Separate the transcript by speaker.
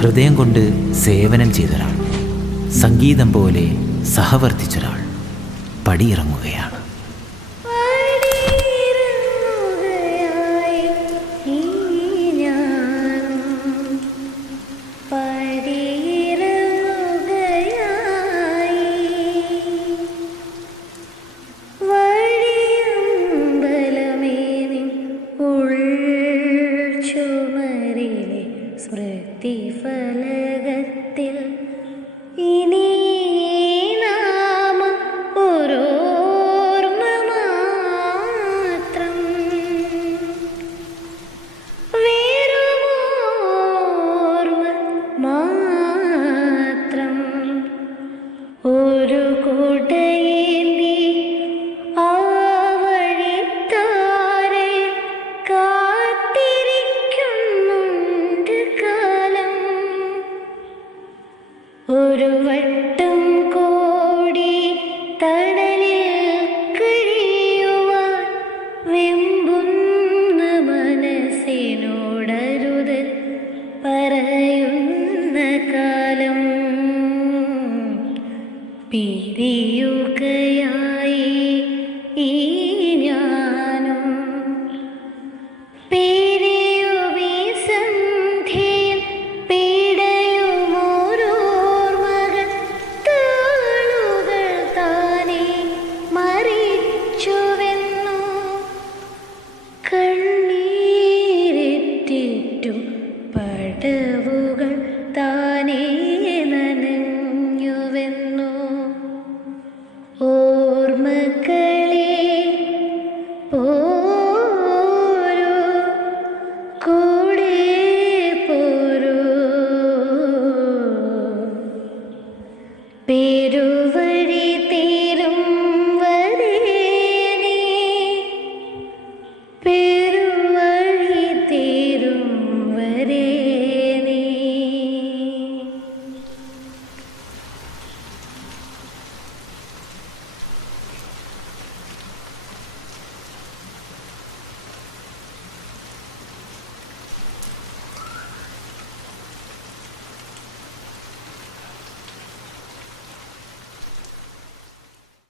Speaker 1: ഹൃദയം കൊണ്ട് സേവനം ചെയ്തൊരാൾ സംഗീതം പോലെ സഹവർത്തിച്ചൊരാൾ പടിയിറങ്ങുകയാണ്.
Speaker 2: സ്മൃതിഫലകത്തിൽ ഇനി മാത്രം. മാത്രം. ഒരു ആ വഴിത്താരെ കാത്തിരിക്കുന്നുണ്ട് ഒരു വട്ടം കോടി തണലിൽ കഴിയുവാൻ വെമ്പുന്ന മനസ്സിനോടരുത് പറയുന്ന കാലം. പിരിയുകയാ படவோ